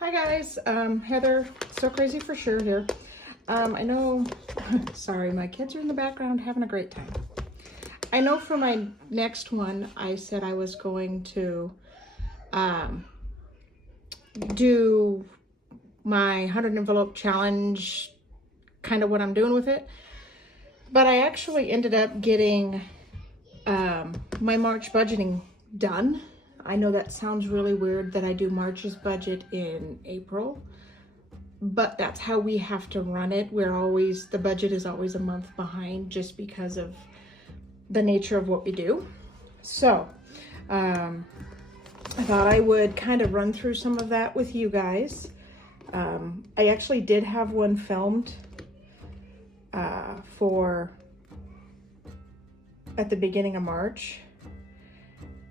Hi guys, Heather, So Crazy for Sure here. I know, sorry, my kids are in the background having a great time. I know for my next one, I said I was going to do my 100 envelope challenge, kind of what I'm doing with it. But I actually ended up getting my March budgeting done. I know that sounds really weird that I do March's budget in April, but that's how we have to run it. The budget is always a month behind just because of the nature of what we do. So I thought I would kind of run through some of that with you guys. I actually did have one filmed for at the beginning of March.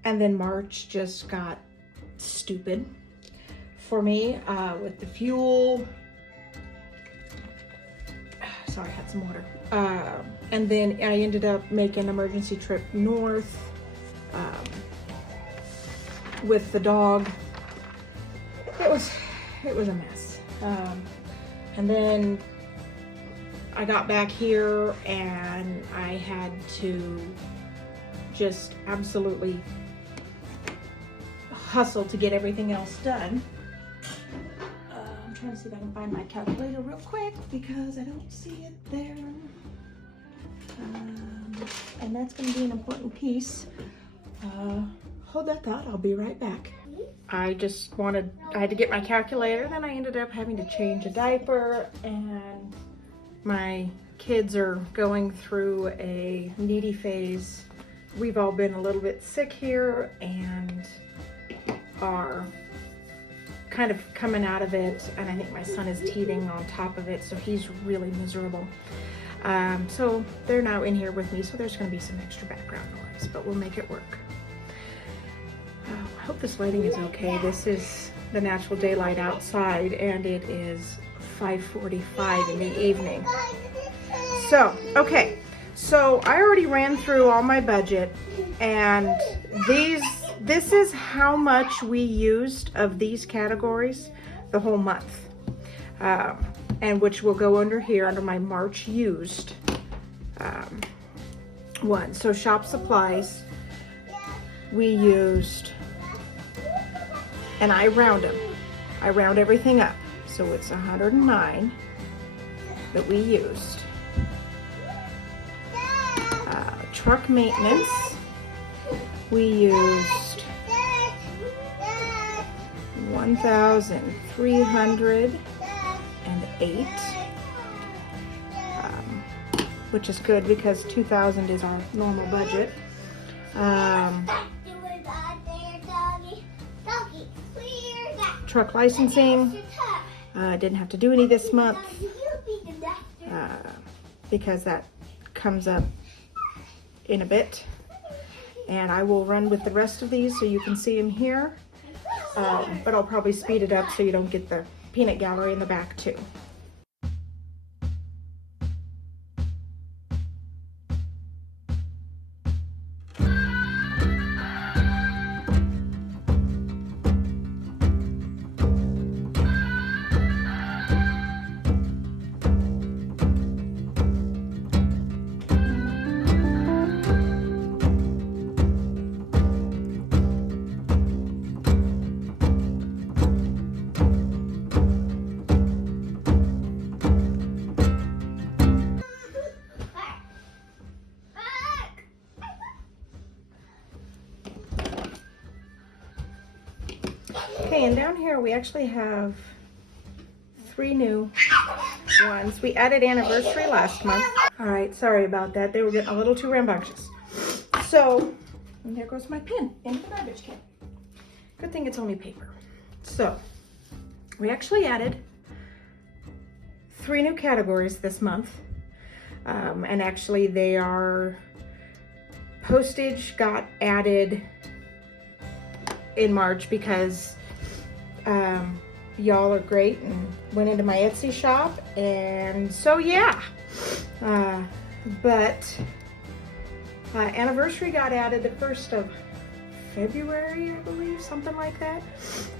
And then March just got stupid for me with the fuel. Sorry, I had some water. And then I ended up making an emergency trip north with the dog. It was a mess. And then I got back here and I had to just absolutely hustle to get everything else done. I'm trying to see if I can find my calculator real quick because I don't see it there. And that's going to be an important piece. Hold that thought, I'll be right back. I had to get my calculator, then I ended up having to change a diaper, and my kids are going through a needy phase. We've all been a little bit sick here and are kind of coming out of it, and I think my son is teething on top of it, so he's really miserable. So they're now in here with me, so there's going to be some extra background noise, but we'll make it work. I hope this lighting is okay. This is the natural daylight outside, and it is 5:45 in the evening. So, okay. So I already ran through all my budget, and this is how much we used of these categories the whole month, and which will go under here under my March used one. So shop supplies, we used, and I round them. I round everything up. So it's 109 that we used. Truck maintenance, we used 1,308, which is good because 2,000 is our normal budget. Truck licensing, didn't have to do any this month because that comes up in a bit, and I will run with the rest of these so you can see them here, but I'll probably speed it up so you don't get the peanut gallery in the back too. Okay, and down here we actually have 3 new ones. We added anniversary last month. All right, sorry about that. They were getting a little too rambunctious. So, and there goes my pin into the garbage can. Good thing it's only paper. So, we actually added 3 new categories this month. And actually they are, postage got added in March because y'all are great and went into my Etsy shop, and so yeah. But anniversary got added the 1st of February, I believe, something like that.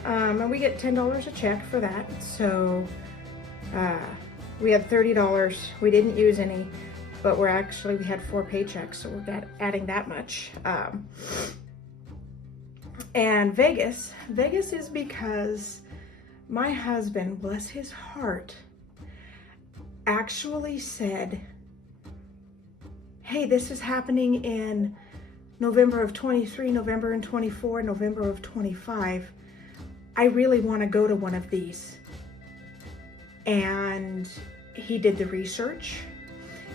And we get $10 a check for that. So we had $30. We didn't use any, but we had 4 paychecks, so we're adding that much. And Vegas is because my husband, bless his heart, actually said, hey, this is happening in November of 23, November in 24, November of 25. I really want to go to one of these. And he did the research.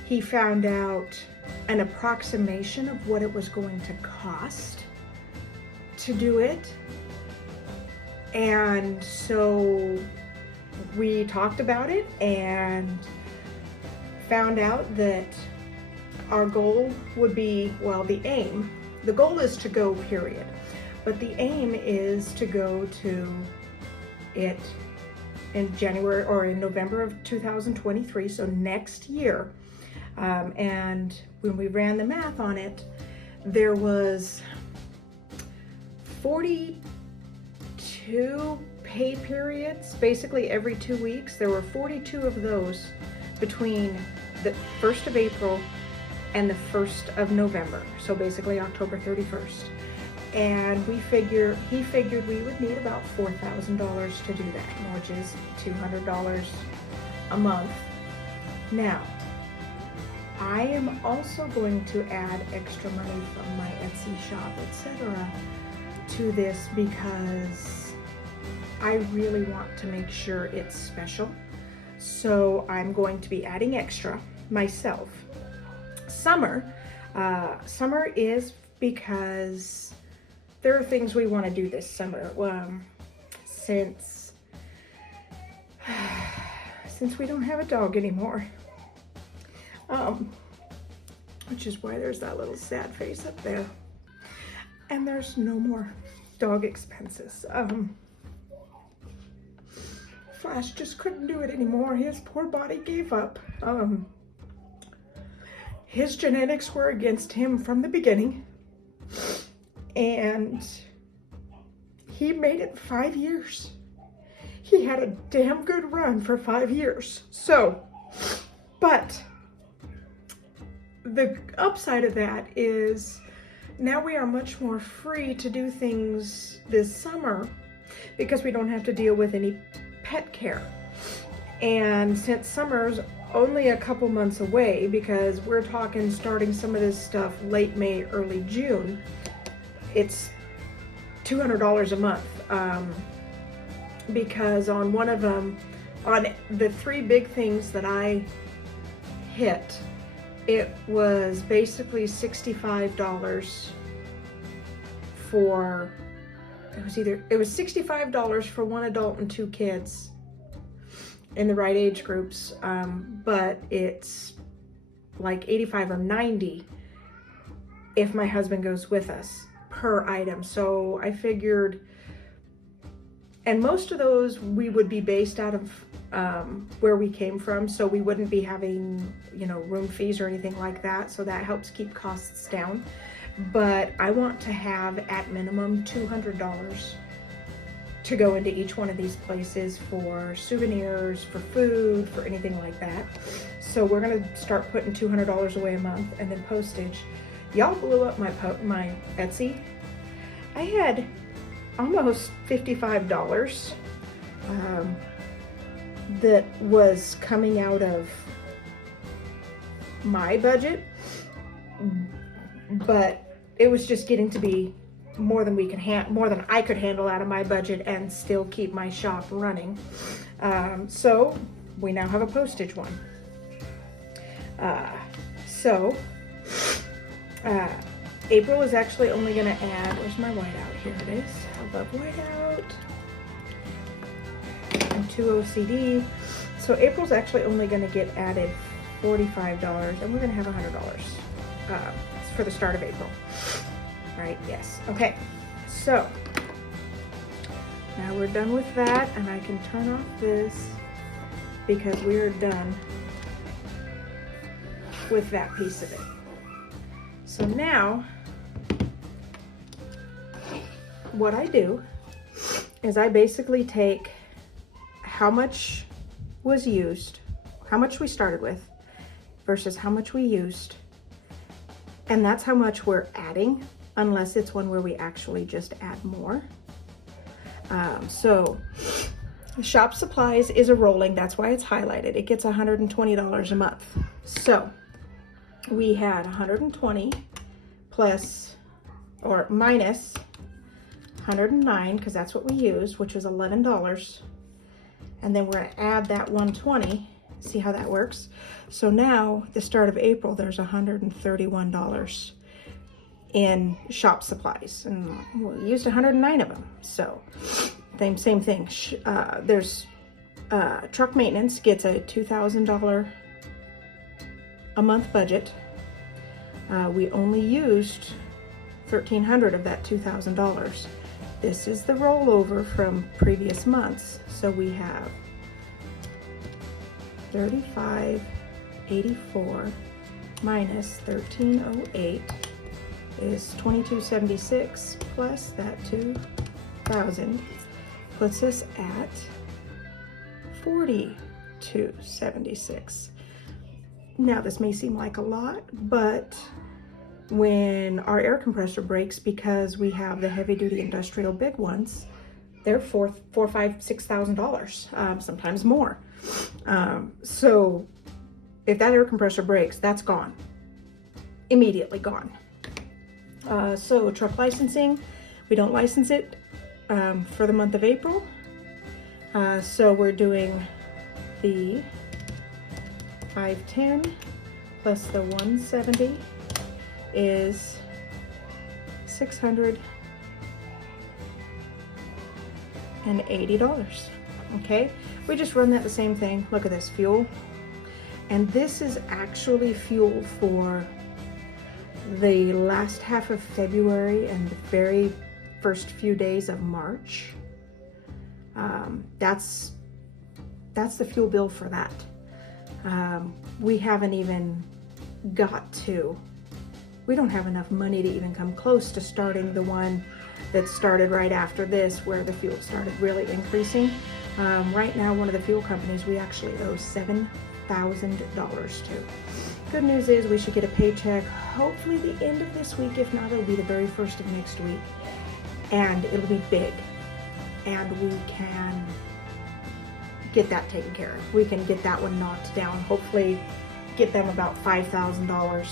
He found out an approximation of what it was going to cost to do it. And so we talked about it and found out that our goal would be, well, the goal is to go, period. But the aim is to go to it in January or in November of 2023, so next year. And when we ran the math on it, there was 42 pay periods, basically every 2 weeks. There were 42 of those between the 1st of April and the 1st of November, so basically October 31st. And he figured we would need about $4,000 to do that, which is $200 a month. Now, I am also going to add extra money from my Etsy shop, etc., to this because I really want to make sure it's special. So I'm going to be adding extra myself. Summer is because there are things we want to do this summer. Since we don't have a dog anymore, which is why there's that little sad face up there, and there's no more dog expenses. Flash just couldn't do it anymore. His poor body gave up. His genetics were against him from the beginning, and he made it 5 years. He had a damn good run for 5 years. So, but the upside of that is now we are much more free to do things this summer because we don't have to deal with any pet care. And since summer's only a couple months away, because we're talking starting some of this stuff late May, early June, it's $200 a month. Because on one of them, on the 3 big things that I hit, it was basically $65 for, it was $65 for 1 adult and 2 kids in the right age groups, but it's like $85 or $90 if my husband goes with us per item. So I figured, and most of those we would be based out of where we came from, so we wouldn't be having, room fees or anything like that, so that helps keep costs down. But I want to have at minimum $200 to go into each one of these places for souvenirs, for food, for anything like that. So we're gonna start putting $200 away a month, and then postage. Y'all blew up my Etsy. I had almost $55 that was coming out of my budget, but it was just getting to be more than more than I could handle out of my budget and still keep my shop running. So we now have a postage one. April is actually only going to add, where's my whiteout? Here it is. I love whiteout. And 2 OCD. So April's actually only going to get added $45, and we're going to have $100 for the start of April. Right? Yes. Okay. So now we're done with that, and I can turn off this because we're done with that piece of it. So now what I do is I basically take how much was used, how much we started with versus how much we used, and that's how much we're adding, unless it's one where we actually just add more. So shop supplies is a rolling, that's why it's highlighted. It gets $120 a month. So we had 120 plus or minus 109, because that's what we used, which was $11. And then we're gonna add that 120, see how that works? So now, the start of April, there's $131 in shop supplies, and we used 109 of them. So same thing. There's truck maintenance gets a $2,000 a month budget. We only used $1,300 of that $2,000. This is the rollover from previous months. So we have $35.84 minus $1,308 is $2,276 plus that $2,000 puts us at $4,276. Now this may seem like a lot, but when our air compressor breaks, because we have the heavy duty industrial big ones, they're $4,000-$6,000, sometimes more. So if that air compressor breaks, that's gone, immediately gone. So truck licensing, we don't license it for the month of April. So we're doing the 510 plus the 170 is $680. Okay, we just run that the same thing. Look at this fuel, and this is actually fuel for the last half of February and the very first few days of March. That's the fuel bill for that. We haven't even got to, we don't have enough money to even come close to starting the one that started right after this, where the fuel started really increasing. Right now, one of the fuel companies we actually owe $7,000 to. Good news is we should get a paycheck hopefully the end of this week. If not, it'll be the very first of next week, and it'll be big, and we can get that taken care of. We can get that one knocked down, hopefully get them about $5,000.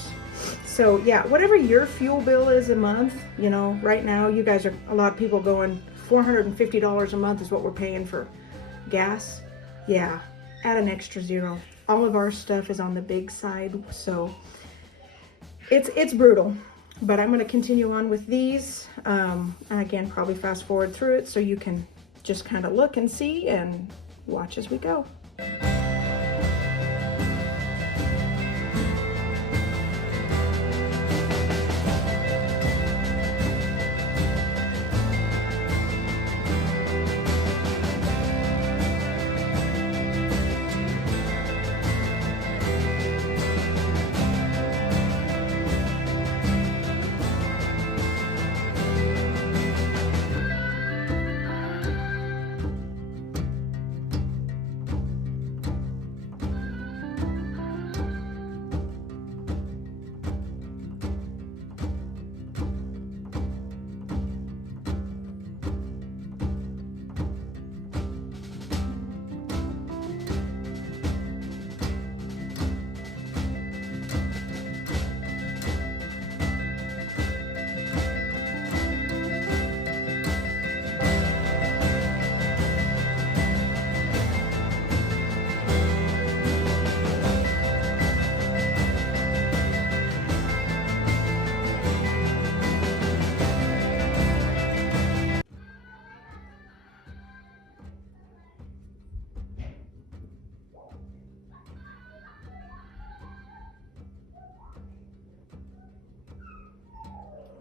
So yeah, whatever your fuel bill is a month, you know, right now you guys are, a lot of people going $450 a month is what we're paying for gas. Yeah, add an extra zero. All of our stuff is on the big side, so it's brutal. But I'm going to continue on with these. And again, probably fast forward through it so you can just kind of look and see and watch as we go.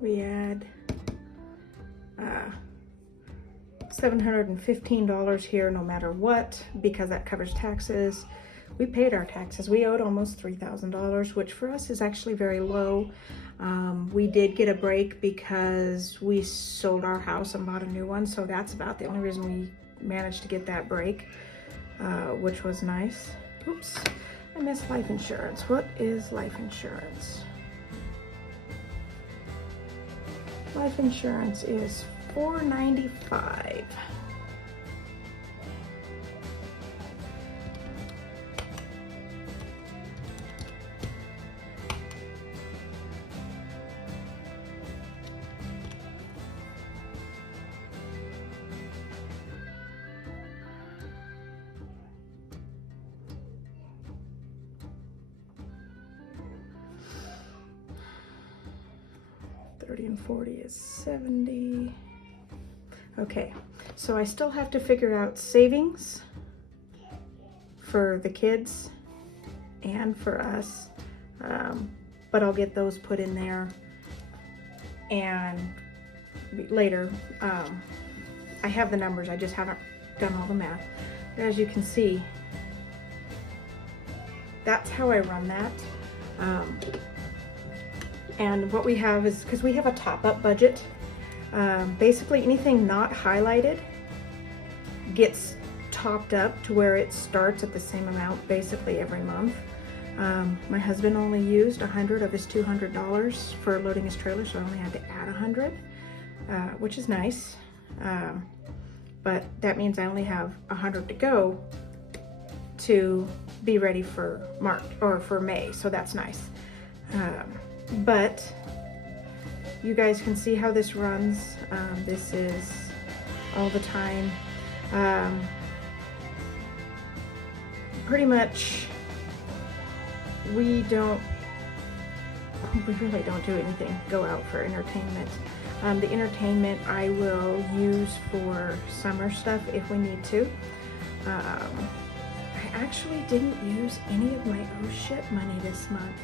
We add $715 here no matter what, because that covers taxes. we paid our taxes. We owed almost $3,000, which for us is actually very low. We did get a break because we sold our house and bought a new one, so that's about the only reason we managed to get that break, which was nice. Oops, I missed life insurance. What is life insurance? Life insurance is $495. And 40 is 70. Okay, so I still have to figure out savings for the kids and for us, but I'll get those put in there. And later, I have the numbers, I just haven't done all the math. But as you can see, that's how I run that. And what we have is, because we have a top-up budget, basically anything not highlighted gets topped up to where it starts at the same amount basically every month. My husband only used $100 of his $200 for loading his trailer, so I only had to add $100, which is nice. But that means I only have $100 to go to be ready for March or for May, so that's nice. But you guys can see how this runs. This is all the time. Pretty much we really don't do anything, go out for entertainment. The entertainment I will use for summer stuff if we need to. I actually didn't use any of my oh shit money this month.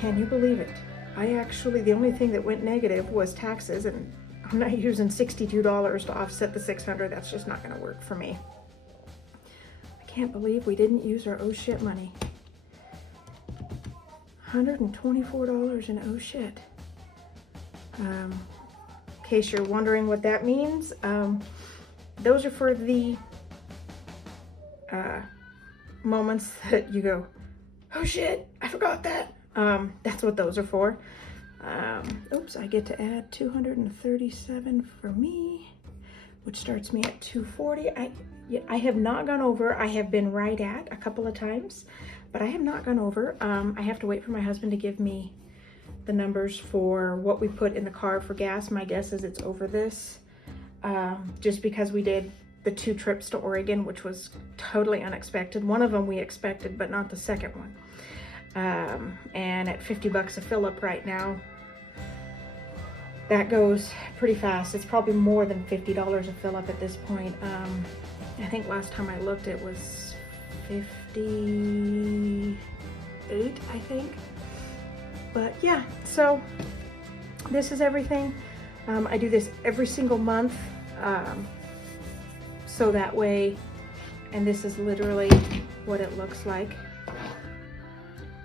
Can you believe it? The only thing that went negative was taxes, and I'm not using $62 to offset the $600. That's just not gonna work for me. I can't believe we didn't use our oh shit money. $124 in oh shit. In case you're wondering what that means, those are for the moments that you go, oh shit, I forgot that. That's what those are for. Oops, I get to add 237 for me, which starts me at 240. I have not gone over. I have been right at a couple of times, but I have not gone over. I have to wait for my husband to give me the numbers for what we put in the car for gas. My guess is it's over this, just because we did the 2 trips to Oregon, which was totally unexpected. One of them we expected, but not the second one. And at $50 a fill up right now, that goes pretty fast. It's probably more than $50 a fill up at this point. I think last time I looked it was 58, I think. But yeah, so this is everything. I do this every single month, so that way, and this is literally what it looks like.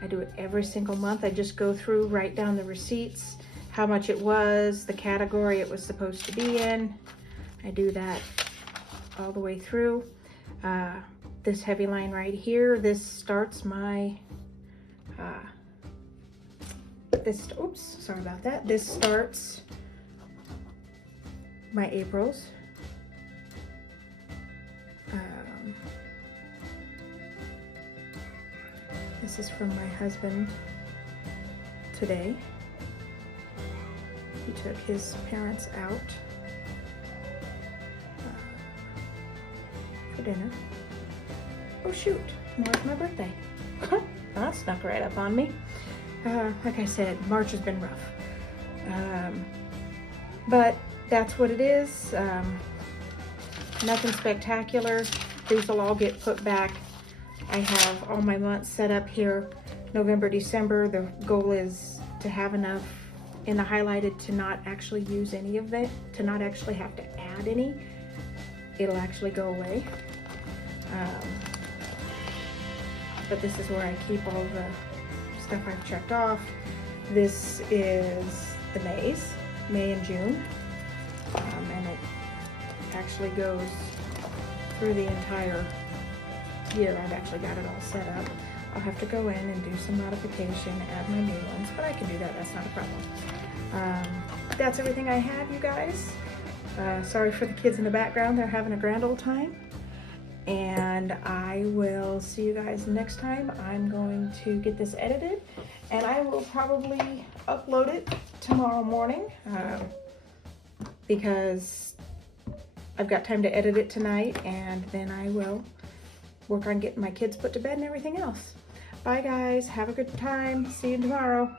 I do it every single month. I just go through, write down the receipts, how much it was, the category it was supposed to be in. I do that all the way through. This heavy line right here, this starts my, oops, sorry about that. This starts my April's. This is from my husband today. He took his parents out for dinner. Oh shoot, tomorrow's my birthday. That snuck right up on me. Like I said, March has been rough. But that's what it is. Nothing spectacular. These will all get put back. I have all my months set up here. November, December, the goal is to have enough in the highlighted to not actually use any of it, to not actually have to add any. It'll actually go away. but this is where I keep all the stuff I've checked off. This is the May and June, and it actually goes through the entire year. I've actually got it all set up. I'll have to go in and do some modification, add my new ones, but I can do that, that's not a problem. That's everything I have, you guys. Sorry for the kids in the background, they're having a grand old time. And I will see you guys next time. I'm going to get this edited, and I will probably upload it tomorrow morning because I've got time to edit it tonight, and then I will work on getting my kids put to bed and everything else. Bye guys, have a good time. See you tomorrow.